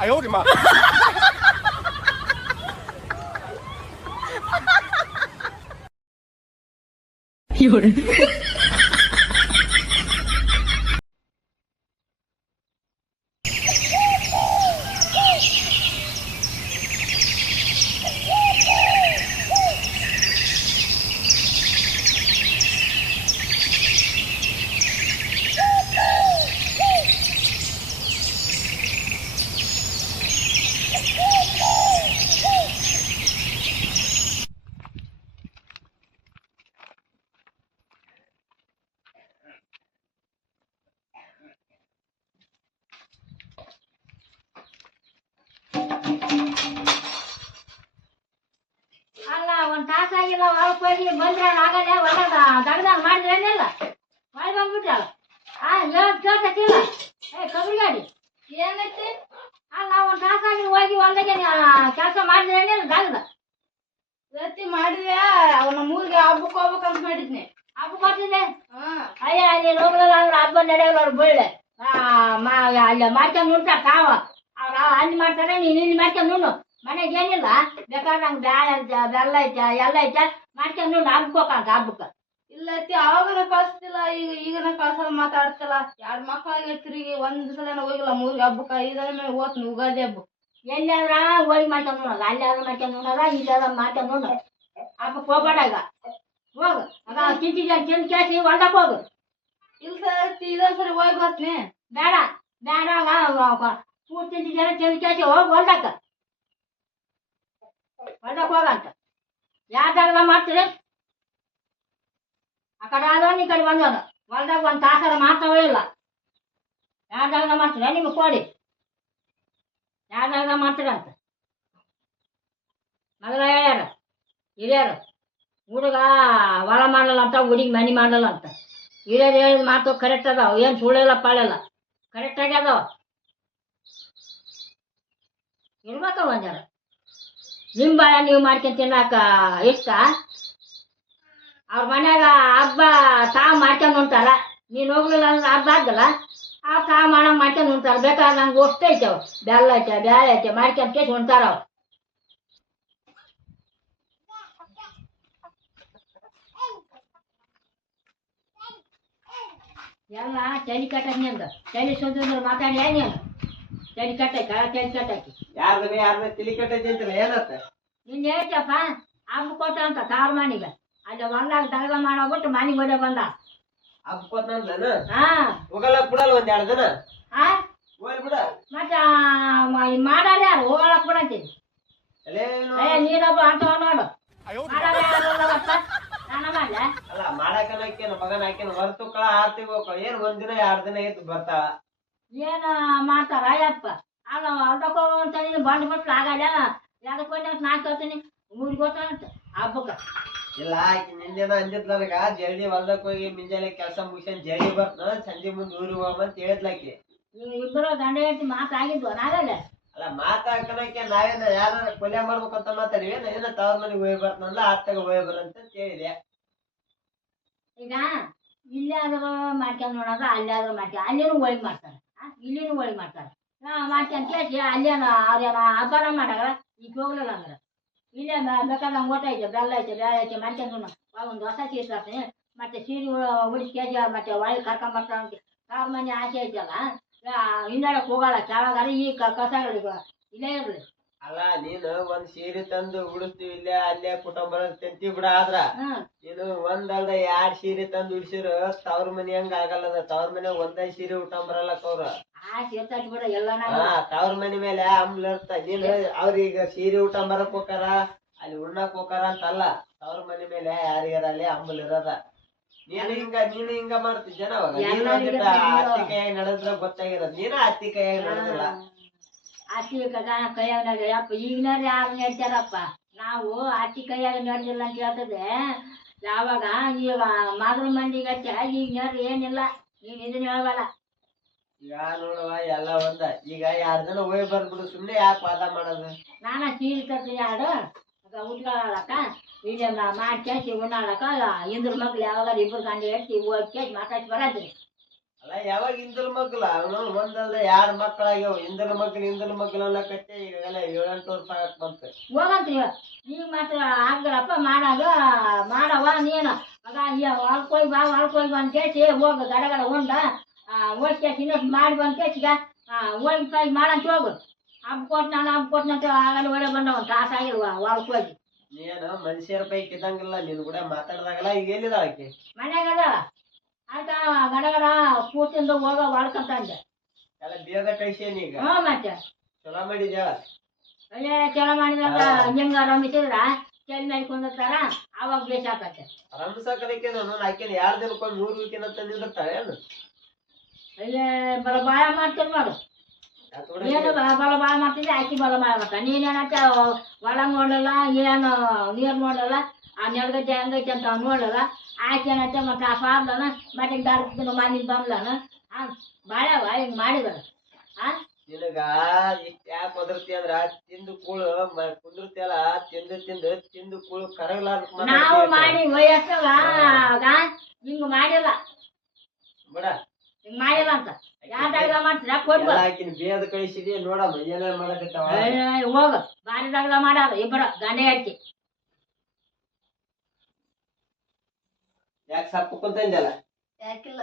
哎呦我的妈！有人。ಅಲ್ಲ ಒಂದ್ ತಾಸಾಗಿಲ್ಲ ಹೊರಕ್ ಹೋಗಿ ಬಂದ್ರೆ ಆಗಲ್ಲ ಒಳಗ ದಗದಾಗ ಮಾಡಿದ್ರೇನಿಲ್ಲ ಮಾಡಿ ಬಂದ್ಬಿಟ್ರಲ್ಲ ಕೇಳ್ತಿಲ್ಲ ಕಬ್ರಿ ಗಾಡಿ ಏನೈತಿ ಅಲ್ಲ ಒಂದ್ ತಾಸಾಗಿ ಹೋಗಿ ಹೊಲ್ದಾಗೆ ಕೆಲಸ ಮಾಡಿದ್ರೇನಿಲ್ಲ ದಗದ ಇವತ್ತಿ ಮಾಡಿದ್ವಿ ನಮ್ಮ ಊರಿಗೆ ಹಬ್ಬಕ್ಕೆ ಹೋಗ್ಬೇಕಂತ ಮಾಡಿದ್ನಿ ಹಬ್ಬಕ್ಕೆ ಬರ್ತಿದ್ದೆ ಅಯ್ಯ ಅಲ್ಲಿ ಹೋಗ್ಲಿಲ್ಲ ಅಂದ್ರೆ ಹಬ್ಬ ನಡೆಯಲ್ಲ ಅವ್ರು ಬಳ್ಳೆ ಅಲ್ಲಿ ಮಾಡ್ಕೊಂಡು ನೋಡ್ತಾರ ತಾವ ಅವ್ರ ಅಲ್ಲಿ ಮಾಡ್ತಾರೆ ನೀನು ಇಲ್ಲಿ ಮಾಡ್ಕೊಂಡು ನೋಡು ಮನೆಗೆ ಏನಿಲ್ಲ ಬೇಕಾದ್ರೆ ನಂಗೆ ಬ್ಯಾಳೆ ಐತೆ ಬೆಲ್ಲ ಐತೆ ಎಲ್ಲ ಐತೆ ಮಾಡ್ಕೊಂಡು ನೋಡು ಹಬ್ಬಕ್ಕೆ ಹೋಗಂತ ಹಬ್ಬಕ್ಕೆ ಇಲ್ಲ ಅತ್ತಿ ಅವಾಗನ ಕಳಿಸ್ತಿಲ್ಲ ಈಗನ ಕಳ್ಸಲ್ಲ ಮಾತಾಡ್ತಿಲ್ಲ 2 ಮಕ್ಕಳಾಗಿ ತಿರುಗಿ ಒಂದ್ ಸಲ ಹೋಗಿಲ್ಲ ಮೂರಿಗೆ ಹಬ್ಬಕ್ಕೆ ಇದನ್ನ ಓದ್ತೀನಿ ಉಗಾದಿ ಹಬ್ಬ ಎಲ್ಲಾದ್ರ ಹೋಗಿ ಮಾಡ್ಕೊಂಡು ನೋಡೋದು ಅಲ್ಲಾದ್ರೂ ಮಾಡ್ಕೊಂಡು ನೋಡೋದ ಇಲ್ಲಾದ್ರೂ ಮಾಡ್ಕೊಂಡು ನೋಡು ಹಬ್ಬಕ್ಕೆ ಹೋಗ್ಬೇಡ ಈಗ ಹೋಗು ಆಗ ತಿಂದು ಕೇಸಿ ಹೊಲ್ದಕ್ಕೆ ಹೋಗು ಇಲ್ಲ ಸರ್ ಅತ್ತಿ ಇದೊಂದ್ ಸರಿ ಹೋಗಿ ಬರ್ತೀನಿ ಬೇಡ ಬೇಡ ಕೂಡ್ ತಿಂದಿದ್ದಾನೆ ತಿಂದು ಕೇಸಿ ಹೋಗಿ ಹೊಲ್ದಕ್ಕೆ ಹೋಗಂತ ಯಾವ ಜಾಗದಾಗ ಮಾಡ್ತೀರಿ ಆ ಕಡೆ ಆದವನು ಈ ಕಡೆ ಬಂದವನು ಹೊಲ್ದಾಗ ಒಂದು ತಾಸರ ಮಾಡ್ತಾವೇ ಇಲ್ಲ ಯಾವ ಜಾಗದಾಗ ಮಾಡ್ತೀರ ನಿಮ್ಗೆ ಕೊಡಿ ಯಾವ ಜಾಗದಾಗ ಮಾಡ್ತೀರಂತ ಮೊದಲ ಹೇಳ್ಯಾರ ಹಿರಿಯರು ಹುಡುಗ ಹೊಲ ಮಾಡಲ್ಲ ಅಂತ ಹುಡುಗಿ ಮನೆ ಮಾಡಲ್ಲ ಅಂತ ಹಿರಿಯರು ಹೇಳಿದ ಮಾತು ಕರೆಕ್ಟ್ ಅದಾವ ಏನು ಸುಳ್ಳಿಲ್ಲ ಪಾಳಿಲ್ಲ ಕರೆಕ್ಟ್ ಆಗ್ಯದಾವ ಇರ್ಬೇಕವ ಒಂದಾರ ನಿಮ್ಮ ಬಾಳ ನೀವು ಮಾಡ್ಕೊಂಡ್ ತಿನ್ನಾಕ ಇಷ್ಟ ಅವ್ರ ಮನ್ಯಾಗ ಹಬ್ಬ ತಾವು ಮಾಡ್ಕೊಂಡು ಉಂಟಾರ ನೀನು ಹೋಗ್ಲಿಲ್ಲ ಅಂದ್ರೆ ಹಬ್ಬ ಆಗಲ್ಲ ಆ ತಾವು ಮಾಡ್ಕೊಂಡು ಉಂಟಾರ ಬೇಕಾದ್ರೆ ನಂಗೆ ಅಷ್ಟು ಐತೆ ಬೆಲ್ಲ ಐತೆ ಬೇಳೆ ಐತೆ ಮಾಡ್ಕೊಂಡ್ ಕೇಸಿ ಉಂಟಾರ ಅವು ಎಲ್ಲ ಚಳಿ ಕಟ್ಟಾಕಿ ಅಂತ ಚಳಿ ಸುದ್ದಿದ್ರು ಮಾತಾಡಿ ನೀನು ಚಳಿ ಕಟ್ಟಾಕಿ ಚಳಿ ಕಟ್ಟಾಕಿ ಯಾರ್ದ ತಿಳಿ ಕಟ್ಟೈತಿ ಅಂತಲ್ಲ ಏನತ್ತ ನಿನ್ನ ಹೇಳ್ತಪ್ಪ ಹಬ್ಬ ಕೊಟ್ಟ ಅಂತ ತಾವ್ರ ಮನೆಗೆ ಅಲ್ಲಿ ಹೊಲ್ದಾಗ ದಗದ ಮಾಡೋಬಿಟ್ಟು ಮನೆಗೆ ಹೊಡೆ ಬಂದ ಹಬ್ಬ ಕೊಟ್ಟನಂದ್ಲನ ಹಾ ಹೋಗಲ್ಲ ಬಿಡಲ್ಲ 1-2 ದಿನ ಹಾ ಹೋಗ್ಲಿ ಬಿಡ ಮತ್ತೆ ಮಾಡಾರ ಯಾರು ಹೋಗಲಕ್ ಬಿಡಂತೀನಿ ನೀನೊಬ್ಬ ಅಂತವ ನೋಡು ಮಾಡಾರ ಯಾರಪ್ಪ ನಾನ ಮಾಡ್ಲೆ ಅಲ್ಲ ಮಾಡಾಕನ ಹಾಕ್ಯನ ಮಗನ ಹಾಕ್ಯನ ಹೊರತುಕ್ಕಳ ಆರ್ತಿಗೆ ಹೋಗ ಏನ್ 1 ದಿನ 2 ದಿನ ಇದ್ದು ಬರ್ತಾಳ ಏನ್ ಮಾಡ್ತಾರ ಅಯ್ಯಪ್ಪ ಅಲ್ಲ ಹೊಲ್ದಕ್ಕೆ ಹೋಗುವಂತ ನೀನು ಬಂದ್ ಬಿಟ್ಲು ಆಗಲ್ಲ ಯಾವ್ದಕ್ಕೆ ಹೋಗಿ ಅಂತ ನಾಲ್ಕು ಹೋಗ್ತೀನಿ ಊರಿಗೆ ಹೋಗ್ತಾನಂತ ಹಬ್ಬಕ್ಕೆ ಇಲ್ಲ ಆಕಿ ನಿನ್ನೇನ ಅಂದಿದ್ಲ ನನಗ ಜಲ್ದಿ ಹೊಲ್ದಕ್ ಹೋಗಿ ಮುಂಜಾನೆ ಕೆಲಸ ಮುಗಿಸ್ಕೊಂಡ್ ಜಲ್ದಿ ಬರ್ತನ ಸಂಜೆ ಮುಂದೆ ಊರಿಗೆ ಹೋಗಂತ ಹೇಳಿದ್ಲಾಕಿ ನೀವು ಇಬ್ಬರು ಗಂಡ ಹೆಂಡತಿ ಮಾತಾಗಿದ್ವು ನಾಗಲ್ಲ ಅಲ್ಲ ಮಾತಾಡ್ಕನಕ್ಕೆ ನಾವೇನ ಯಾರ ಕೊಲೆ ಮಾಡ್ಬೇಕಂತ ಮಾತಾಡಿವಿ ಏನ ತವ್ರ ಮನೆಗೆ ಹೋಗಿ ಬರ್ತನಲ್ಲ ಆತ್ತಾಗ ಹೋಗಿ ಬರಂತ ಹೇಳಿದೆ ಈಗ ಇಲ್ಲೇ ಆದ್ರೂ ಮಾಡ್ಕೊಂಡು ನೋಡೋದು ಅಲ್ಲೇ ಆದ್ರೂ ಮಾಡ್ಕೊಂಡು ಅಲ್ಲೇನು ಹೋಳಿಗೆ ಮಾಡ್ತಾರೆ ಇಲ್ಲೇನು ಹೋಳಿಗೆ ಮಾಡ್ತಾರೆ ಮಾಡ್ಕೊಂಡು ಕೇಸಿ ಅಲ್ಲೇನ ಅವ್ರೇನ ಹಬ್ಬನ ಮಾಡಾಗಲ್ಲ ಈಗ ಹೋಗ್ಲಿಲ್ಲ ಅಂದ್ರೆ ಇಲ್ಲೇ ಬೇಕಾದ್ರೆ ನಂಗೆ ಊಟ ಐತೆ ಬೆಲ್ಲ ಐತೆ ಬೇಳೆ ಐತೆ ಮಾಡ್ಕೊಂಡು ಒಂದು ಹೊಸ ಸೀರೆ ತರ್ತೀನಿ ಮತ್ತೆ ಸೀರೆ ಉಡಿಸಿ ಕೇಜಿ ಮತ್ತೆ ಒಳಗೆ ಕರ್ಕೊಂಬರ್ತಾನೆ ಅವ್ರ ಮನೆ ಆಸೆ ಐತಲ್ಲ ಹಿಂದಾಡಕ್ ಹೋಗಲ್ಲ ಯಾವಾಗಾರ ಈ ಕಸಗಳಿಗೆ ಇಲ್ಲೇ ಇರ್ಲಿ ಅಲ್ಲ ನೀನು ಒಂದ್ ಸೀರೆ ತಂದು ಉಡಿಸ್ತೀವಿ ಇಲ್ಲೇ ಅಲ್ಲೇ ಕುಟುಂಬ ತಿಂತಿ ಬಿಡ ಆದ್ರ ನೀನು ಒಂದಲ್ದ 2 ಸೀರೆ ತಂದು ಉಡ್ಸಿರ ತವ್ರ ಮನಿ ಹಂಗ ಆಗಲ್ಲದ ತವ್ರ ಮನೆ ಒಂದೇ ಸೀರೆ ಉಟ್ಟಂಬರಲ್ಲಕ್ಕ ಅವ್ರ ಆಸೆ ಇರ್ತಾಕ ಬಿಡ ಎಲ್ಲ ತವ್ರ ಮನಿ ಮೇಲೆ ಅಂಬ್ಲ ಇರ್ತ ನೀನು ಅವ್ರೀಗ ಸೀರೆ ಉಟ್ಟಂಬರಕ್ ಹೋಕಾರ ಅಲ್ಲಿ ಉಣ್ಣಾಕ್ ಹೋಕಾರ ಅಂತಲ್ಲ ತವ್ರ ಮನಿ ಮೇಲೆ ಯಾರಿಗಾರಲ್ಲಿ ಅಂಬಲ್ ಇರದ ನೀನು ಹಿಂಗ ಮಾಡ್ತಿ ಜನ ಅತ್ತಿ ಕೈಯಾಗಿ ನಡೆದ್ರ ಗೊತ್ತಾಗಿರೋದು ನೀನ ಅತ್ತಿ ಕೈಯಾಗಿ ನಡೆದಿಲ್ಲ ಅತ್ತಿ ಕೈಯಾಗ ನಡೆಯಪ್ಪ ಈಗಿನವ್ರು ಯಾರು ನಡ್ತಾರಪ್ಪ ನಾವು ಅತ್ತಿ ಕೈಯಾಗ ನಡೆದಿಲ್ಲ ಅಂತ ಹೇಳ್ತದೆ ಯಾವಾಗ ಈಗ ಮಗಳ ಮಂದಿಗೆ ಈಗಿನವ್ರು ಏನಿಲ್ಲ ನೀನ್ ಇದನ್ನ ಹೇಳ್ಬಲ್ಲ ಈಗ ನೋಡುವ ಎಲ್ಲ ಒಂದ ಈಗ 2 ದಿನ ಹೋಗಿ ಬಂದ್ಬಿಡು ಸುಮ್ನೆ ಯಾಕೆ ವಾದ ಮಾಡೋದು ನಾನ ಸೀರೆ ತರ್ತೀನಿ 2 ಉಟ್ಕೊಳಕ ಇಲ್ಲಿ ಮಾಡಿ ಕೇಸಿ ಉಣ್ಣಾಳಕ ಇಂದ್ರ ಮಕ್ಳು ಯಾವಾಗ ಇಬ್ರು ಗಂಡ ಹೇಳ್ತಿ ಹೋಗಿ ಕೇಸಿ ಮಾತಾಡಿ ಬರದ್ರಿ ಅಲ್ಲ ಯಾವಾಗ ಹಿಂದಲ್ ಮಗ್ಲ ಅವನು ಒಂದಲ್ಲ 2 ಮಕ್ಕಳಾಗ್ಯಾವ. ಹಿಂದಲ್ ಮಗ್ಲ ಅನ್ನಕತ್ತೆ ಈಗೆಲ್ಲ 7-8 ವರ್ಷ ಆಗಕ್ ಬಂತ. ಹೋಗಂತೀವ ಈಗ ಮಾತ್ರ ಆಗ್ದರಪ್ಪ ಮಾಡವ ನೀನು ಮಗ ಹೊಲ್ಕೋಯ್ ಬಾ ಅಂತ ಕೇಸಿ ಹೋಗ ಗಡಗಡ ಉಂಡ ಹೋಗಿ ಕೇಸಿ ಇನ್ನೊಂದು ಮಾಡಿ ಬಂದ ಕೇಸಿಗ ಹೋಗಿ ಕಾಯಿ ಮಾಡಂತ ಹೋಗು. ಹಬ್ಬ ಕೊಟ್ನಂತ ಆಗಲ್ಲ ಒಳ್ಳೆ ಬಂದವ ತಾಸ ಆಗಿಲ್ವ ಹೊಲ್ಕೋಗಿ. ನೀನು ಮನುಷ್ಯರ ಪೈಕಿ ಇದ್ದಂಗಿಲ್ಲ, ನಿನ್ ಕೂಡ ಮಾತಾಡ್ದಾಗಲ್ಲ. ಈಗ ಎಲ್ಲಿದ ಆಕಿ? ಮನ್ಯಾಗ ಅದಾಳ. ಆಯ್ತಾ ಗಡಗಡ ಕೂತಿಂದ ಹೋಗ ಹೊಳ್ಕಂತ ಅಂದೆ. ಎಲ್ಲ ಬೇಗ ಕಳ್ಸೇನಿ ಈಗ. ಹ್ಞೂ ಮತ್ತೆ ಚಲೋ ಮಾಡಿದ್ಯಾ? ಅಯ್ಯ ಚಲೋ ಮಾಡಿದಾಗ ಹೆಂಗ ರಮಿಸಿದ್ರ ಚೆಲ್ ಮೇಲೆ ಕುಂದಿರ್ತಾರ ಅವಾಗ ಬೇಸಾಕತ್ತೆ. ರಂಸಕಲಿಕ್ಕೆ ನಾನು ಆಕೆನ 2 ದಿನಕ್ಕೊಮ್ಮೆ 3 ವೀಕಿನ ಅಂತ ನಿಂದಿರ್ತಾಳೆ ಏನು? ಅಯ್ಯ ಬಲ ಬಾಳ ಮಾಡ್ತೀನಿ ನೋಡು. ಏನು ಬಲ ಬಾಳ ಮಾಡ್ತಿದ್ದೆ ಆಕಿ ಬಲ ಮಾಡ್ಬೇಕ. ನೀನೇನಂತ ಒಳಗ್ ನೋಡಲ್ಲ ಏನು ನೀರ್ ನೋಡಲ್ಲ ಆ ನೆಲಗಜ್ಜೆ ಹೆಂಗೈತೆ ಅಂತ ನೋಡಲ್ಲ. ಆಕೆನಂತ ಮತ್ತೆ ಆ ಪಾರ್ಲನ ಮತ್ತೆ ದಾಡ್ತಿದ್ದ ಮನೆಗೆ ಬಂದ್ಲನ ಬಾಳವ ಹಿಂಗ್ ಮಾಡಿದ್ರ ನಿನಗ ಇಷ್ಟ ಯಾಕೆ ಒದರ್ತಿ ಅಂದ್ರ ತಿಂದು ಕೂಳು ಕುಂದಿರ್ತಿಯಲ್ಲ, ತಿಂದು ಕೂಳು ಕರಗಲಾರ್ದ ನಾವು ಮಾಡಿ ವಯಸ್ಸಲ್ಲ ಹಿಂಗ್ ಮಾಡಿಲ್ಲ ಬಿಡ. ಹಿಂಗ್ ಮಾಡಿಲ್ಲ ಅಂತ ಯಾವ್ದಾಗ ಮಾಡ್ತೀರ ಕೊಡ್ಬ ಆಕಿನ ಬೇದ ಕಳಿಸಿದಿ ನೋಡಮ್ಮ ಏನೇನ್ ಮಾಡಕತ್ತಾವ. ಹೋಗ ಬಾರಿದಾಗ ಮಾಡ್ಯಾರ ಇಬ್ಬರ ಗಂಡೆ ಹಚ್ಚಿ. ಯಾಕೆ ಸಪ್ಪು ಕುಂತಂದಲ್ಲ? ಯಾಕಿಲ್ಲ.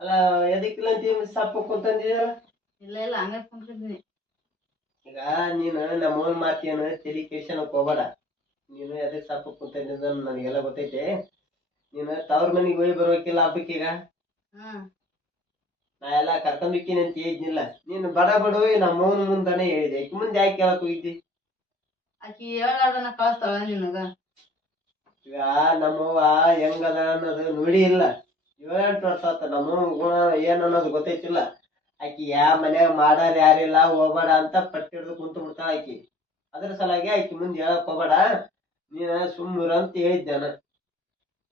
ಅಲ್ಲ ಎದಕ್ಕಿಲ್ಲ ಅಂತ ಸಪ್ಪು ಕುಂತಂದಿದಲ್ಲ? ಇಲ್ಲ ಹಂಗ ಕುಂತಿದ್ದೀನಿ. ಈಗ ನೀನು ನಮ್ಮವನ್ ಮಾತೇನು ತಲಿ ಕೆಡ್ಸನಕ್ ಹೋಗ್ಬೇಡ. ನೀನು ಎದಕ್ ಸಪ್ಪು ಕುಂತಂದಿದ ನನಗೆಲ್ಲ ಗೊತ್ತೈತೆ. ನೀನು ತವ್ರ ಮನಿಗೆ ಹೋಗಿ ಬರ್ಬೇಕಿಲ್ಲ ಹಬ್ಬಕ್ಕೀಗ. ನಾ ಎಲ್ಲ ಕರ್ಕೊಂಡ್ಬಿಕ್ಕಿನಿ ಅಂತ ಹೇಳಿದ್ನಿಲ್ಲ. ನೀನು ಬಡ ನಮ್ಮವನ್ ಮುಂದಾನೆ ಹೇಳಿದೆ. ಆಕಿ ಮುಂದೆ ಯಾಕೆ ಕೇಳಕ್ ಹೋಗಿದ್ದಿ? ಆಕಿ ಹೇಳಾರ್ದನ ಕಳಿಸ್ತಾಳ ನಿನಗ. ಈಗ ನಮ್ಮವ್ವ ಹೆಂಗದ ಅನ್ನೋದು ನೋಡಿ ಇಲ್ಲ. 7-8 ವರ್ಷ ಆತ. ನಮ್ಮವ್ವ ಗುಣ ಏನ್ ಅನ್ನೋದು ಗೊತ್ತೈತಿಲ್ಲ. ಆಕಿ ಮನ್ಯಾಗ ಮಾಡಾರ ಯಾರಿಲ್ಲ ಹೋಗ್ಬೇಡ ಅಂತ ಪಟ್ಟಿ ಹಿಡ್ದು ಕುಂತು ಬಿಡ್ತಾಳ ಆಕಿ. ಅದ್ರ ಸಲಾಗಿ ಆಕಿ ಮುಂದೆ ಹೇಳಕ್ ಹೋಗ್ಬೇಡ, ನೀನ ಸುಮ್ಮನಿರು ಅಂತ ಹೇಳಿದ್ದಾನ.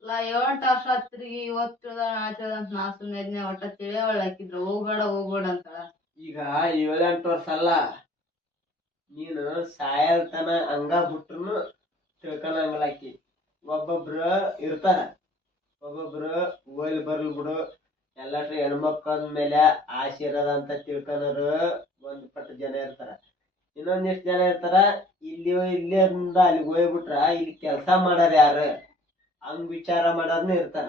ಇಲ್ಲ 7-8 ವರ್ಷ ತಿರುಗಿ ಇವತ್ತು ಅಂತ ನಾ ಸುಮ್ಮನೆ ಒಟ್ಟ ತಿಳಿಯವಳ ಹಾಕಿದ್ರು ಹೋಗ್ಬೇಡ ಅಂತಾಳ. ಈಗ 7-8 ವರ್ಷ ಅಲ್ಲ, ನೀನು ಸಾಯಲ್ತನ ಹಂಗ ಬಿಟ್ರು ತಿಳ್ಕೊಳಂಗಿಲ್ಲ ಆಕಿ. ಒಬ್ಬೊಬ್ರು ಇರ್ತಾರ, ಒಬ್ಬೊಬ್ರು ಹೋಗ್ಲಿ ಬರ್ಲಿ ಬಿಡು ಎಲ್ಲಾಟ್ರು ಹೆಣ್ಮಕ್ಳ ಮೇಲೆ ಆಸೆ ಇರೋದ ಅಂತ ತಿಳ್ಕೊಳೋರು ಒಂದ್ ಪಟ್ಟು ಜನ ಇರ್ತಾರ. ಇನ್ನೊಂದಿಷ್ಟು ಜನ ಇರ್ತಾರ ಇಲ್ಲಿಂದ ಅಲ್ಲಿಗೆ ಹೋಗ್ಬಿಟ್ರ ಇಲ್ಲಿ ಕೆಲ್ಸ ಮಾಡಾರ ಯಾರು ಹಂಗ್ ವಿಚಾರ ಮಾಡೋರ್ನು ಇರ್ತಾರ.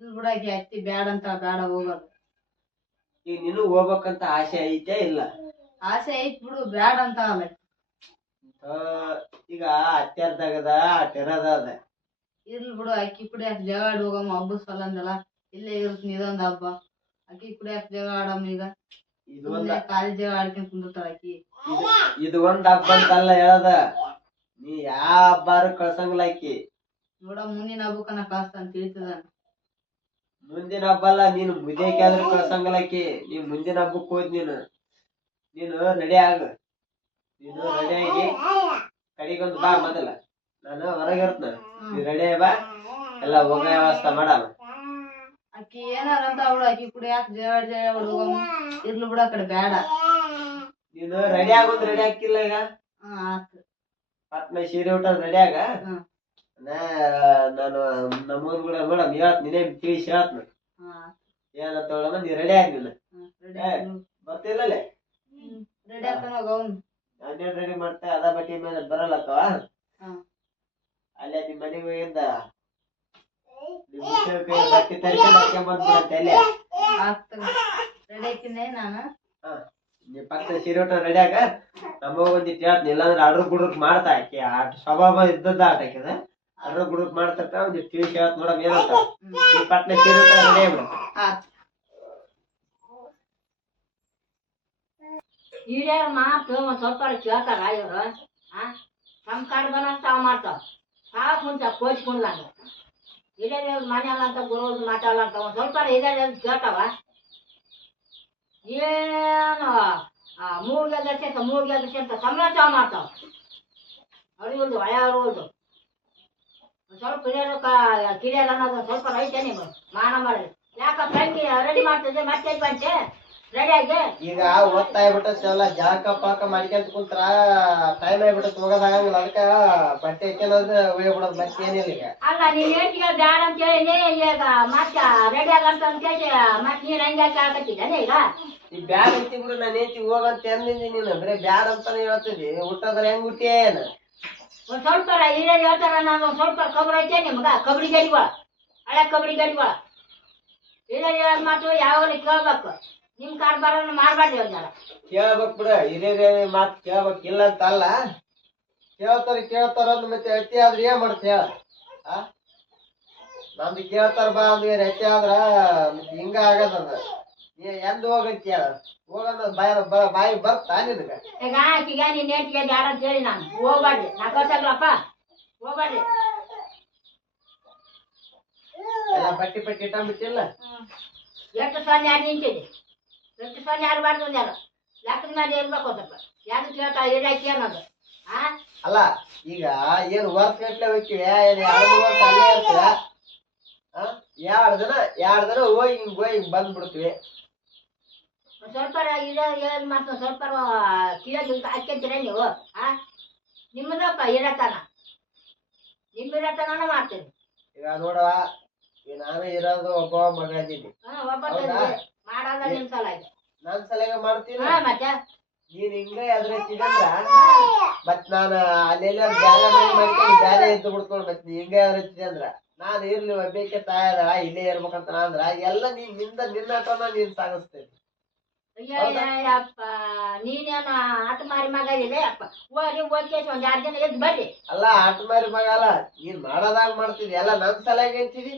ಇಲ್ ಬಿಡಾಕಿ ಅತ್ತಿ ಬ್ಯಾಡ ಅಂತ ಬ್ಯಾಡ ಹೋಗೋದು. ಈಗ ನೀನು ಹೋಗ್ಬೇಕಂತ ಆಸೆ ಐತೆ ಇಲ್ಲ? ಆಸೆ ಐತ್ ಬಿಡು, ಬ್ಯಾಡ ಅಂತ ಅಲ್ಲ. ಈಗ ಅತ್ಯಾರ್ದಾಗದ ಟೆರದ ಅದ. ಇರ್ಲಿ ಬಿಡು, ಅಕ್ಕಿ ಕುಡಿ ಅಷ್ಟ್ ಜಗ ಆಡಿ ಹೋಗಮ್ಮ. ಹಬ್ಬದ ಸಲ ಅಂದಲ್ಲ ಇಲ್ಲೇ ಇರ್ತೀನಿ ಇದೊಂದ್ ಹಬ್ಬ. ಅಕ್ಕಿ ಕುಡಿ ಅಷ್ಟ್ ಜಗ ಆಡಮ್ಮ. ಈಗ ಕಾಲಿ ಜಗ ಆಡ್ಕೊಂಡ್ ಕುಂದಿರ್ತಾಳ ಅಕ್ಕಿ. ಇದು ಒಂದ್ ಹಬ್ಬ ಅಂತಲ್ಲ ಹೇಳದ, ನೀ ಯಾವ ಹಬ್ಬಾರು ಕಳ್ಸಂಗಿಲ್ಲ ಆಕಿ. ನೋಡ ಮುಂದಿನ ಹಬ್ಬಕ್ಕನ ಕಳಿಸ್ತಾನ ತಿಳಿತದ. ಮುಂದಿನ ಹಬ್ಬ ಅಲ್ಲ, ನೀನು ಮುದೇಕೆ ಆದ್ರೂ ಕಳ್ಸಂಗಿಲ್ಲ ಆಕಿ. ನೀ ಮುಂದಿನ ಹಬ್ಬಕ್ ಹೋದ್ ನೀನು ರೆಡಿ ಆಗ. ನೀನು ರೆಡಿ ಆಗಿ ಕಡಿಗೊಂದು ಬಾ. ಮೊದಲ ನಾನು ಹೊರಗಿರ್ತನ, ನೀ ರೆಡಿ ಬಾ, ಎಲ್ಲ ಹೋಗ ವ್ಯವಸ್ಥೆ ಮಾಡಮ್ಮ. ಅಕ್ಕಿ ಏನಾರ ಅಂತ ಅವಳು ಅಕ್ಕಿ ಕುಡಿ ಯಾಕೆ ಜಗ ಹೋಗಮ್ಮ. ಇರ್ಲಿ ಬಿಡ ಆ ಕಡೆ ಬ್ಯಾಡ. ನೀನು ರೆಡಿ ಆಗೋದ್ ರೆಡಿ ಹಾಕಿಲ್ಲ ಈಗ? ಆತು. ಪಟ್ನ ಸೀರೆ ಊಟ ರೆಡಿ ಆಗ. ನಾನು ನಮ್ಮೂರ್ ಕೂಡ ಮೇಡಮ್ ನೀನೇ ತಿಳಿಸಿ ಹೇಳ್ತನ ಏನಂತ ಹೇಳಮ್ಮ. ನೀ ರೆಡಿ ಆಗಿ ನೀನು ಬರ್ತಿಲ್ಲಲ್ಲೇ ರೆಡಿ ಆಗ್ತಾನ ಹೋಗ. ಅವ್ನು ನಾನೇನ್ ರೆಡಿ ಮಾಡ್ತೆ ಅದ ಬಟ್ಟಿ ಮೇಲೆ ಬರಲ್ಲತ್ತವ. ಅಲ್ಲೇ ನಿಮ್ ಮನೆಗೆ ಹೋಗಿಂದ ಬಟ್ಟೆ ತರಿಸಿ ಬಂದ್ಬಿಡತ್ತೆ ಅಲ್ಲೇ. ರೆಡಿ ಹಾಕಿನೇ ನಾನು. ನೀ ಪಕ್ಕ ಸೀರೆ ಊಟ ರೆಡಿ ಆಗ. ನಮ್ಮ ಒಂದಿಟ್ಟು ಹೇಳ್ತೀನಿ, ಇಲ್ಲಾಂದ್ರೆ ಅಡ್ರ ಗುಡ್ರಕ್ ಮಾಡ್ತಾ ಆಕಿ ಆಟ ಸ್ವಭಾವ ಇದ್ದದ ಆಟ ಆಕಿದ. ಅಡ್ರ ಗುಡ್ರಕ್ ಮಾಡ್ತಕ್ಕ ಒಂದಿಟ್ಟು ತಿಳಿಸಿ ಹೇಳ್ತ ನೋಡಮ್ ಏನಂತ. ನೀ ಪಟ್ನ ಸೀರೆ ಊಟ ರೆಡಿ ಆಗ್ಬಿಡ. ಹಿರಿಯರ ಮಾತು ಒಂದ್ ಸ್ವಲ್ಪ ಕೇಳ್ತಾರ ಇವ್ರು. ಸಂಸ್ಕಾರ ಬಂದಂತ ತಾವ್ ಮಾಡ್ತಾವ. ತಾವ ಕುಂತ ಕೋಚ್ಕೊಂಡ್ಲಂಗ ಹಿರಿಯರ ಮನೆ ಅಲ್ಲ ಅಂತ ಗುರು ಮಾತಾಡಲ್ಲ ಅಂತ ಒಂದ್ ಸ್ವಲ್ಪ ಹಿರಿಯರ ಕೇಳ್ತಾವ. ಏನು ಮೂರ್ಗೆ ದರ್ಶೆ ಅಂತ ಸಂಬಳ ಮಾಡ್ತಾವ. ಅರಿವಲ್ದು ಹಳೆ ಅರಿವಲ್ದು. ಸ್ವಲ್ಪ ಕಿರಿಯರ ಅನ್ನೋದು ಸ್ವಲ್ಪ ರೈತೇ ನೀವು ಮಾನ ಮಾಡಿರಿ. ಯಾಕ ತಂಗಿ ರೆಡಿ ಮಾಡ್ತಿದ್ದೆ ಮತ್ತೆ ಬಂತೆ ರೆಡಿ ಆಗಿ ಈಗ ಒತ್ತಾಯ್ಬಿಟ್ಟಲ್ಲ ಜಾಕ ಪಾಕ ಮಾಡ್ಕೊಂತ ಕುಂತ್ರ ಟೈಮ್ ಆಗ್ಬಿಟ್ಟತ್ ಹೋಗೋದಾಗಂಗಿಲ್ಲ ಅದಕ್ಕ ಬಟ್ಟೆ ಹಾಕ್ಯನೋದು ಒಯ್ಬಿಡೋದು ಮತ್ತೆ ಏನಿಲ್ಲ ಈಗ ಅಲ್ಲ ನೀನ್ ಹೇಳ್ತೀಯ ಬ್ಯಾಡ ಅಂತ ಹೇಳಿ ಈಗ ಮತ್ತೆ ರೆಡಿ ಆಗಂತ ಅಂತ ಹೇಳಿ ಮತ್ತೆ ನೀನ್ ಹಂಗೆ ಹಾಕತ್ತಿದ್ದಾನೆ ಈಗ ಈ ಬ್ಯಾಡ ಐತಿ ಬಿಡು ನಾನು ಐತಿ ಹೋಗಂತ ಎಂದಿದ್ದೀನಿ ನೀನು ಬರೀ ಬ್ಯಾಡ ಅಂತಾನೆ ಹೇಳ್ತಿದ್ದಿ ಊಟದ್ರ ಹೆಂಗ್ ಹುಟ್ಟಿ ಏನ ಒಂದ್ ಸ್ವಲ್ಪ ಇಲ್ಲೇ ಹೇಳ್ತಾರ ನಾನು ಒಂದ್ ಸ್ವಲ್ಪ ಕಬ್ರ ಐತೆ ನಿಮ್ಗ ಕಬಡ್ಡಿ ಗಡಿಗಳ ಹಳೆ ಕಬಡ್ಡಿ ಗಡಿಗಳ ಇಲ್ಲೇ ಹೇಳೋದ್ ಮಾತು ಯಾವಾಗಲೂ ಕೇಳ್ಬೇಕು ನಿಮ್ ಕಾರ್ಬಾರ ಮಾಡ್ಬಾರ್ದು ಒಂದಾರ ಕೇಳ್ಬೇಕ್ ಬಿಡ ಹಿರಿಯರ ಮಾತ್ ಕೇಳ್ಬೇಕ್ ಇಲ್ಲ ಅಂತ ಅಲ್ಲ ಕೇಳ್ತಾರ ಅಂದ್ ಮತ್ತೆ ಅತಿ ಆದ್ರೆ ಏನ್ ಮಾಡ್ತೀಯ ನಮ್ದು ಕೇಳ್ತಾರ ಬಾ ಅಂದ್ರೆ ಹೆಚ್ಚೆ ಆದ್ರ ಮತ್ತೆ ಹಿಂಗ ಆಗದ ನೀ ಎಂದ್ ಹೋಗಂತ ಹೋಗಂದ ಬಾಯಿ ಬರ್ತಾ ನಿನಗ ಈಗ ಆಕಿಗ ನೀನ್ ಹೇಳ್ತೀಯ ಬ್ಯಾಡ ಅಂತ ಹೇಳಿ ನಾನು ಹೋಗ್ಬಾರ್ದು ನಾ ಕಳ್ಸಾಗ್ಲಪ್ಪ ಹೋಗ್ಬಾರ್ದು ಎಲ್ಲ ಬಟ್ಟಿ ಇಟ್ಟಂಬಿಟ್ಟಿಲ್ಲ ಎಷ್ಟು ಸೊನ್ನೆ ಯಾರು ನಿಂತಿದೆ ಎಷ್ಟು ಸೊನ್ನೆ ಆಡಬಾರ್ದು ಯಾರು ಲೆಕ್ಕದ ಮೇಲೆ ಇರ್ಬೇಕು ಸ್ವಲ್ಪ ಯಾರು ಕೇಳ್ತಾ ಇರಾಕಿ ಅನ್ನೋದು ಅಲ್ಲ ಈಗ ಏನ್ ವರ್ಷ ಗಟ್ಲೆ ಹೋಗ್ತಿವಿ ಏನ್ 2 ವರ್ಷ ಅಲ್ಲೇ ಇರ್ತೀವ 2 ದಿನ ಹೋಗಿ ಹಿಂಗ್ ಬಂದ್ಬಿಡ್ತೀವಿ ಸ್ವಲ್ಪ ಇದು ಮಾತು ಸ್ವಲ್ಪ ಕಿಲೋ ಹಾಕ್ಯಂತೀರ ನೀವು ನಿಮ್ಮದಪ್ಪ ಇರತನ ನಿಮ್ಮಿರತನ ಮಾಡ್ತೀರಿ ಈಗ ನೋಡವ ಈಗ ನಾನು ಇರೋದು ಒಬ್ಬ ಮಗ ಇದ್ದೀನಿ ಒಬ್ಬ ಮಾಡೋದ ನಿಮ್ ಸಲ ನಾನ್ ಸಲಗ ಮಾಡ್ತೀನಿ ಮತ್ತೆ ನೀನ್ ಹಿಂಗ ಎದ್ರತ್ತಿದಂದ್ರ ಮತ್ ನಾನ ಅಲ್ಲೆಲ್ಲ ಬ್ಯಾರೆ ಮನೆ ಮಾಡ್ಕೊಂಡು ಬ್ಯಾರೆ ಎದ್ದು ಬಿಡ್ತೋಳ್ ಮತ್ ನೀ ಹಿಂಗ ಎದ್ರತ್ತಿದೆ ಅಂದ್ರ ನಾನ್ ಇರ್ಲಿ ಒಬ್ಬೇಕೆ ತಾಯದ ಇಲ್ಲೇ ಇರ್ಬೇಕಂತ ಅಂದ್ರ ಎಲ್ಲ ನಿನ್ನ ಆಟನ ನೀನ್ ಸಾಗಿಸ್ತೇನೆ ಅಪ್ಪ ನೀನೇನು ಆಟ ಮಾರಿ ಮಗ ಇದೆ ಅಪ್ಪ ಹೋಗಿ ಒಂದ್ 2 ದಿನ ಎದ್ದು ಬರ್ರಿ ಅಲ್ಲ ಆಟ ಮಾರಿ ಮಗ ಅಲ್ಲ ನೀನ್ ಮಾಡೋದಾಗ ಮಾಡ್ತಿದಿ ಎಲ್ಲ ನನ್ ಸಲಾಗ ಅಂತೀವಿ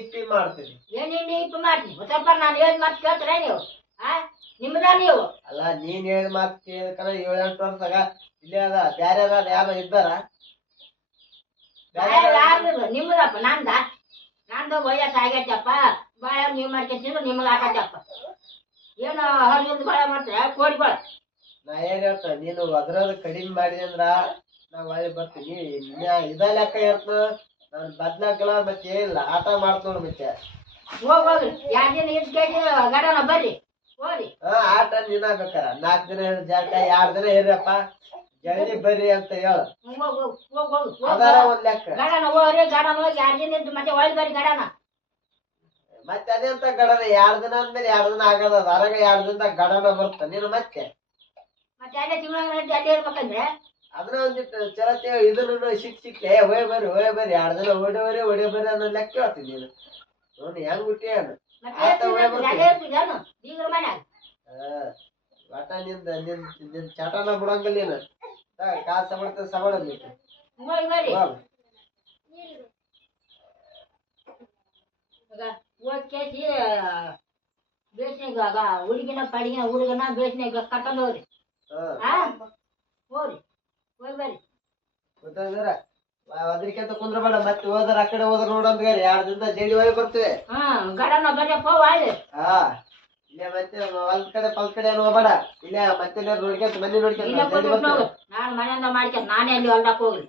ಇಪ್ಪಿ ಮಾಡ್ತೀವಿ ಏನ್ ಇಪ್ಪು ಮಾಡ್ತೀನಿ ಸ್ವಲ್ಪ ನಾನು ಹೇಳಿದ ಮಾತು ಕೇಳ್ತೀರ ನೀವು ನಿಮ್ದ ನೀವು ಅಲ್ಲ ನೀನ್ ಹೇಳಿದ ಮಾತು ಕೇಳ್ಕನ 7-8 ವರ್ಷಾಗ ಇಲ್ಲೇ ಅದ ಬ್ಯಾರೆ ಅದ ಯಾರು ಇದ್ದಾರ ನಿಮ್ಮದಪ್ಪ ನಂದು ವಯಸ್ಸು ಆಗೈತಪ್ಪ ಬಾಳ ನೀವ್ ಮಾಡ್ಕೊಂತಿದ್ರು ನಿಮ್ಗೆ ಆಗತ್ತಪ್ಪ ಏನು ಹೊರಗಿಂದ ಬಾಳ ಮಾಡ್ತೀರ ಕೋಡಿಗಳು ನಾ ಏನ್ ಹೇಳ್ತ ನೀನು ಅದ್ರದ ಕಡಿಮೆ ಮಾಡಿದೆ ಅಂದ್ರ ನಾ ಒಳ್ಳೆ ಬರ್ತೀನಿ ಇದ ಲೆಕ್ಕ ಇರ್ತ ನಾನು ಬದ್ಲಾಕಲ್ಲ ಮತ್ತೆ ಏನಿಲ್ಲ ಆಟ ಮಾಡ್ತೋಣ ಮತ್ತೆ ಹೋಗ್ರಿ 2 ದಿನ ಇದ್ ಕೇಳಿ ಗಡನ ಬರ್ರಿ ಹೋಗ್ರಿ ಆಟ ನೀನ ಬೇಕಾರ 4 ದಿನ ಜಾಗ 2 ದಿನ ಇರ್ರಪ್ಪ ಜಲ್ದಿ ಬರ್ರಿ ಅಂತ ಹೇಳ ಅದಾರ ಒಂದ್ ಲೆಕ್ಕ ಗಡನ ಹೋಗ್ರಿ ಗಡನ ಹೋಗಿ 2 ದಿನ ಇದ್ದು ಮತ್ತೆ ಒಳ್ಳೆ ಬರ್ರಿ ಗಡನ ಮತ್ತೆ ಅದೇಂತ ಗಡನ 2 ದಿನ ಅಂದ್ಮೇಲೆ 2 ದಿನ ಆಗದ ಅರಾಗ 2 ದಿನದಾಗ ಗಡನ ಬರ್ತ ನೀನು ಮತ್ತೆ ಅಲ್ಲೇ ತಿಂಗಳ ಅಲ್ಲೇ ಇರ್ಬೇಕಂದ್ರೆ ಅದನ್ನ ಒಂದಿಟ್ಟು ಚಲತೆ ಇದನ್ನು ಸಿಕ್ಲೆ ಹೋಯ್ ಬರ್ರಿ 2 ದಿನ ಹೊಡೆ ಬರ್ರಿ ಅನ್ನೋ ಲೆಕ್ಕ ಹೇಳ್ತೀನಿ ನೀನು ನೋಡಿ ಹೆಂಗ್ ಹುಟ್ಟಿ ಅನ್ನ ಒಟ್ಟ ನಿನ್ ಚಟನ ಬಿಡಂಗಿಲ್ಲ ನೀನು ಕಾಸು ಬಿಡ್ತ ಸಬಳ ಓದ್ಕೇಸಿ ಬೇಸ್ನಾಗ ಹುಡುಗಿನ ಪಡಿಗಿನ ಹುಡುಗನ ಬೇಸ್ನಾಗ ಕರ್ಕೊಂಡು ಹೋಗ್ರಿ ಹೋಗ್ರಿ ಹೋಗಿ ಬರ್ರಿ ಗೊತ್ತಾದ್ರ ಅದ್ರಿಕಂತ ಕುಂದ್ರಬೇಡ ಮತ್ತೆ ಹೋದ್ರ ಆ ಕಡೆ ಹೋದ್ರ ನೋಡಂತ 2 ದಿನದ ಜಡಿ ಹೋಗಿ ಬರ್ತೇವೆ ಗಡನ ಬರ್ಯಪ್ಪ ಒಳ್ಳೆ ಇಲ್ಲೇ ಮತ್ತೆ ಹೊಲ್ದ ಕಡೆ ಪಲ್ ಕಡೆ ಹೋಗ್ಬೇಡ ಇಲ್ಲೇ ಮತ್ತೆ ನೋಡ್ಕೊಂತ ಮನೆ ನೋಡ್ಕೊಂತ ನಾನು ಮನೆಯಿಂದ ಮಾಡ್ಕೊಂತ ನಾನೇ ಅಲ್ಲಿ ಹೊಲ್ದಕ್ಕೆ ಹೋಗ್ರಿ